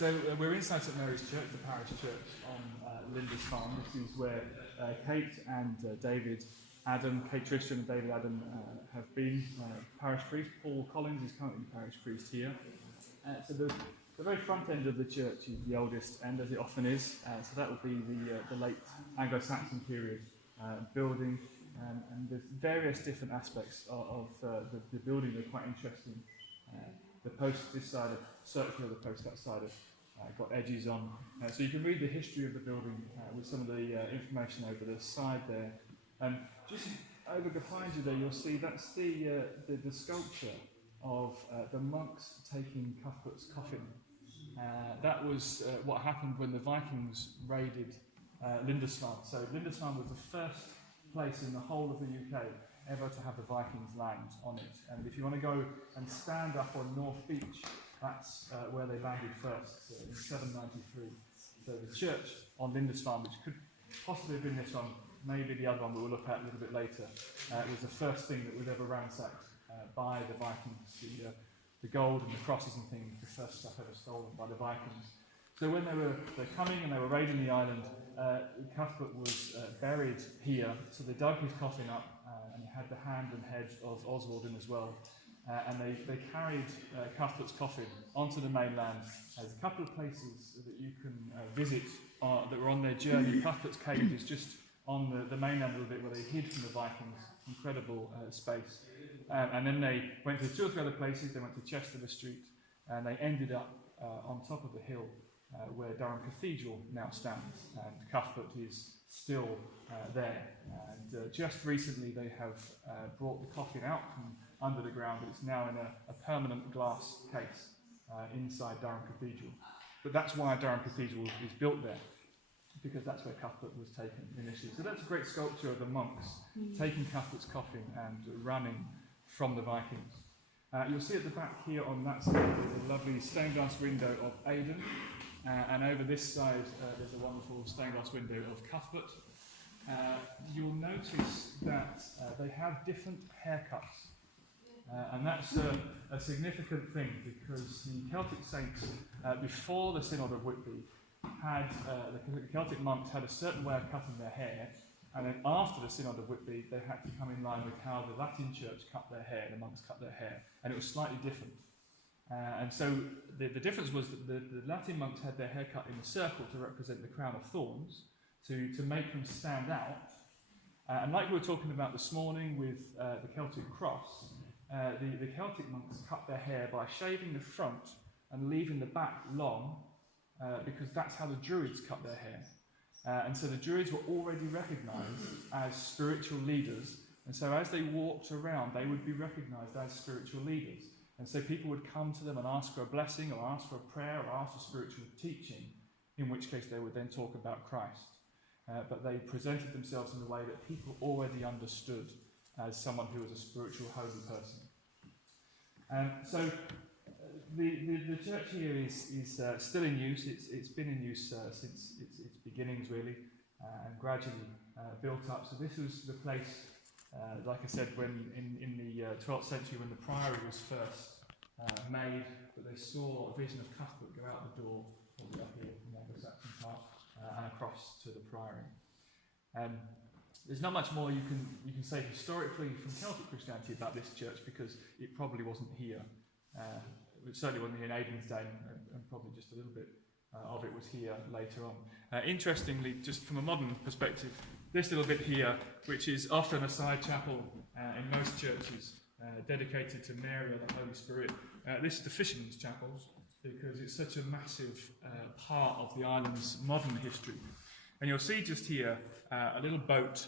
We're inside St Mary's Church, the parish church on Lindisfarne. This is where Kate and David Adam, Kate Tristan and David Adam have been parish priest. Paul Collins is currently parish priest here. So the very front end of the church is the oldest end, as it often is. So that would be the late Anglo-Saxon period building. And there's various different aspects of the building that are quite interesting. The posts this side are circular, the posts that side have got edges on. So you can read the history of the building with some of the information over the side there. Just over behind you there, you'll see that's the sculpture of the monks taking Cuthbert's coffin. That was what happened when the Vikings raided Lindisfarne. So Lindisfarne was the first place in the whole of the UK ever to have the Vikings land on it. And if you want to go and stand up on North Beach, that's where they landed first, in 793. So the church on Lindisfarne, which could possibly have been this one, maybe the other one we'll look at a little bit later, was the first thing that was ever ransacked by the Vikings. The gold and the crosses and things, the first stuff ever stolen by the Vikings. So when they're coming and they were raiding the island, Cuthbert was buried here, so they dug his coffin up and he had the hand and head of Oswald in as well. And they carried Cuthbert's coffin onto the mainland. There's a couple of places that you can visit that were on their journey. Cuthbert's cave is just on the mainland a little bit where they hid from the Vikings. Incredible space. And then they went to 2 or 3 other places. They went to Chester Street and they ended up on top of the hill where Durham Cathedral now stands. And Cuthbert is still there. And just recently they have brought the coffin out from under the ground, but it's now in a permanent glass case inside Durham Cathedral. But that's why Durham Cathedral is built there, because that's where Cuthbert was taken initially. So that's a great sculpture of the monks taking Cuthbert's coffin and running from the Vikings. You'll see at the back here on that side there's a lovely stained glass window of Aidan, and over this side there's a wonderful stained glass window of Cuthbert. You'll notice that they have different haircuts. And that's a significant thing, because the Celtic saints, before the Synod of Whitby, had the Celtic monks had a certain way of cutting their hair, and then after the Synod of Whitby, they had to come in line with how the Latin Church cut their hair, the monks cut their hair, and it was slightly different. And so the difference was that the Latin monks had their hair cut in a circle to represent the crown of thorns, to make them stand out. And like we were talking about this morning with the Celtic cross, the Celtic monks cut their hair by shaving the front and leaving the back long, because that's how the Druids cut their hair. And so the Druids were already recognised as spiritual leaders, and so as they walked around, they would be recognised as spiritual leaders. And so people would come to them and ask for a blessing, or ask for a prayer, or ask for spiritual teaching, in which case they would then talk about Christ. But they presented themselves in a way that people already understood as someone who was a spiritual, holy person. So the church here is still in use. It's been in use since its beginnings, really, and gradually built up. So this was the place, like I said, when in the 12th century, when the priory was first made, that they saw a vision of Cuthbert go out the door, all the way up here from the Anglo-Saxon part, and across to the priory. There's not much more you can say historically from Celtic Christianity about this church, because it probably wasn't here. It certainly wasn't here in Aidan's day, and probably just a little bit of it was here later on. Interestingly, just from a modern perspective, this little bit here, which is often a side chapel in most churches dedicated to Mary and the Holy Spirit, this is the Fisherman's Chapel, because it's such a massive part of the island's modern history. And you'll see just here a little boat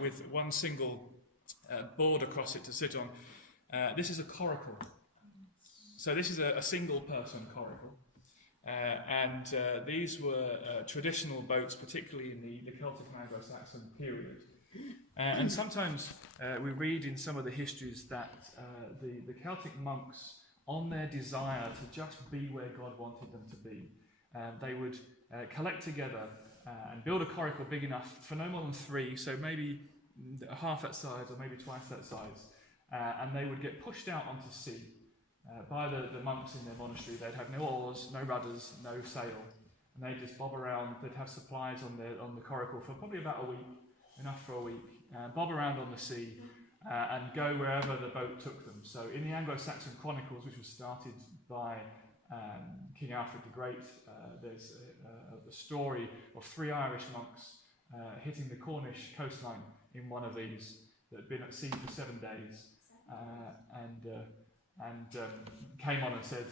with one single board across it to sit on. This is a coracle. So this is a single person coracle. And these were traditional boats, particularly in the Celtic and Anglo-Saxon period. And sometimes we read in some of the histories that the Celtic monks, on their desire to just be where God wanted them to be, they would collect together and build a coracle big enough for no more than 3, so maybe half that size or maybe twice that size, and they would get pushed out onto sea by the monks in their monastery, they'd have no oars, no rudders, no sail, and they'd just bob around. They'd have supplies on the coracle for probably about a week, enough for a week, bob around on the sea, and go wherever the boat took them. So in the Anglo-Saxon Chronicles, which was started by King Alfred the Great, there's a story of 3 Irish monks hitting the Cornish coastline in one of these that had been at sea for 7 days, and came on and said,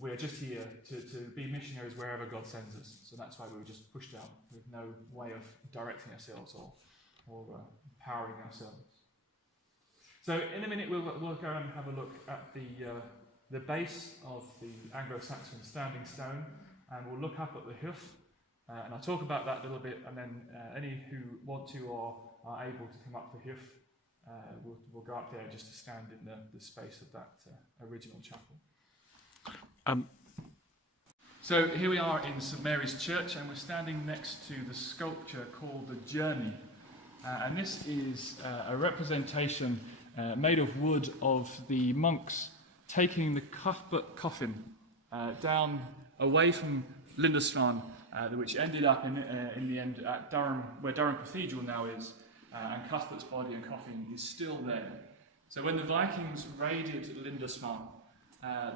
we're just here to be missionaries wherever God sends us. So that's why we were just pushed out with no way of directing ourselves or empowering ourselves. So in a minute we'll go and have a look at the base of the Anglo-Saxon standing stone, and we'll look up at the hoof, and I'll talk about that a little bit, and then any who want to or are able to come up the hoof, we'll go up there just to stand in the space of that original chapel. So here we are in St Mary's Church, and we're standing next to the sculpture called the Journey, and this is a representation made of wood of the monks taking the Cuthbert coffin down away from Lindisfarne, which ended up in the end at Durham, where Durham Cathedral now is, and Cuthbert's body and coffin is still there. So when the Vikings raided Lindisfarne,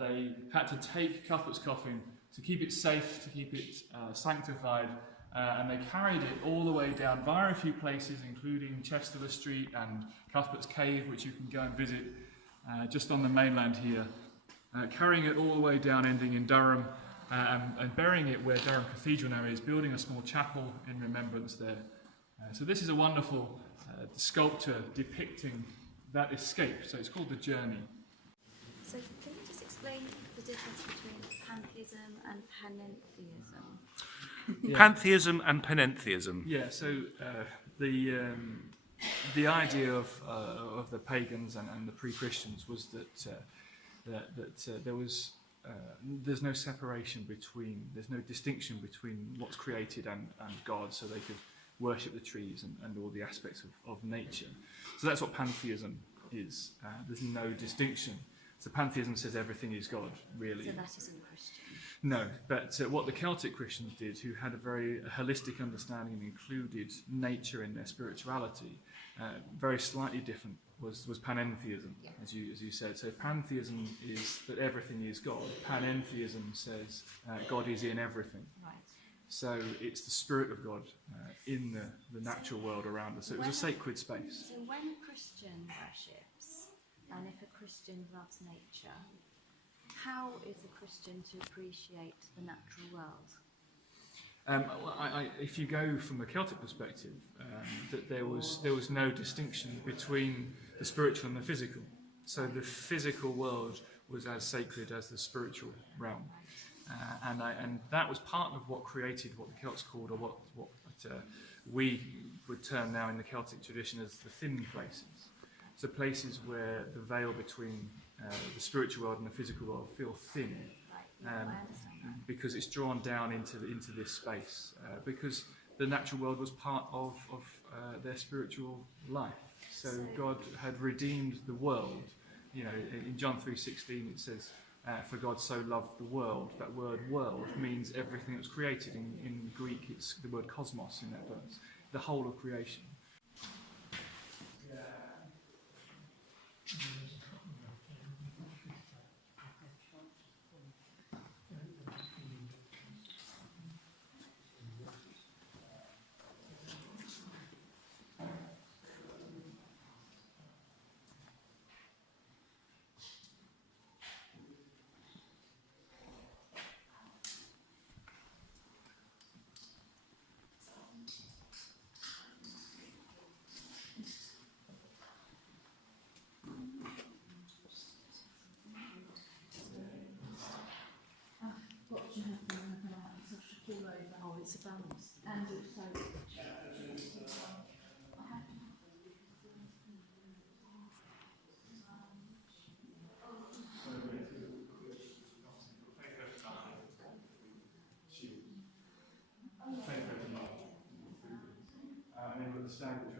they had to take Cuthbert's coffin to keep it safe, to keep it sanctified, and they carried it all the way down via a few places, including Chester Street and Cuthbert's Cave, which you can go and visit just on the mainland here, carrying it all the way down, ending in Durham, and burying it where Durham Cathedral now is, building a small chapel in remembrance there. So this is a wonderful sculpture depicting that escape, so it's called the Journey. So can you just explain the difference between pantheism and panentheism? Yeah. Pantheism and panentheism. Yeah, so the idea of the pagans and the pre-Christians was that there's no separation between, there's no distinction between what's created and God, so they could worship the trees and all the aspects of nature. So that's what pantheism is. There's no distinction. So pantheism says everything is God, really. So that isn't Christian? No, but what the Celtic Christians did, who had a very holistic understanding and included nature in their spirituality, very slightly different, was panentheism, Yeah. as you said. So pantheism is that everything is God. Panentheism says God is in everything. Right. So it's the Spirit of God in the natural world around us. So it was a sacred space. So when a Christian worships, and if a Christian loves nature, how is a Christian to appreciate the natural world? If you go from the Celtic perspective, that there was no distinction between the spiritual and the physical. So the physical world was as sacred as the spiritual realm, and that was part of what created what the Celts called, or what we would term now in the Celtic tradition as the thin places. So places where the veil between the spiritual world and the physical world feel thin. I understand that. Because it's drawn down into this space, because the natural world was part of their spiritual life. So God had redeemed the world. You know, in John 3:16 it says, "For God so loved the world." That word "world" means everything that's created. In Greek, it's the word "cosmos" in that verse, the whole of creation. Oh, it's a balance. And also And then we've got the stag, which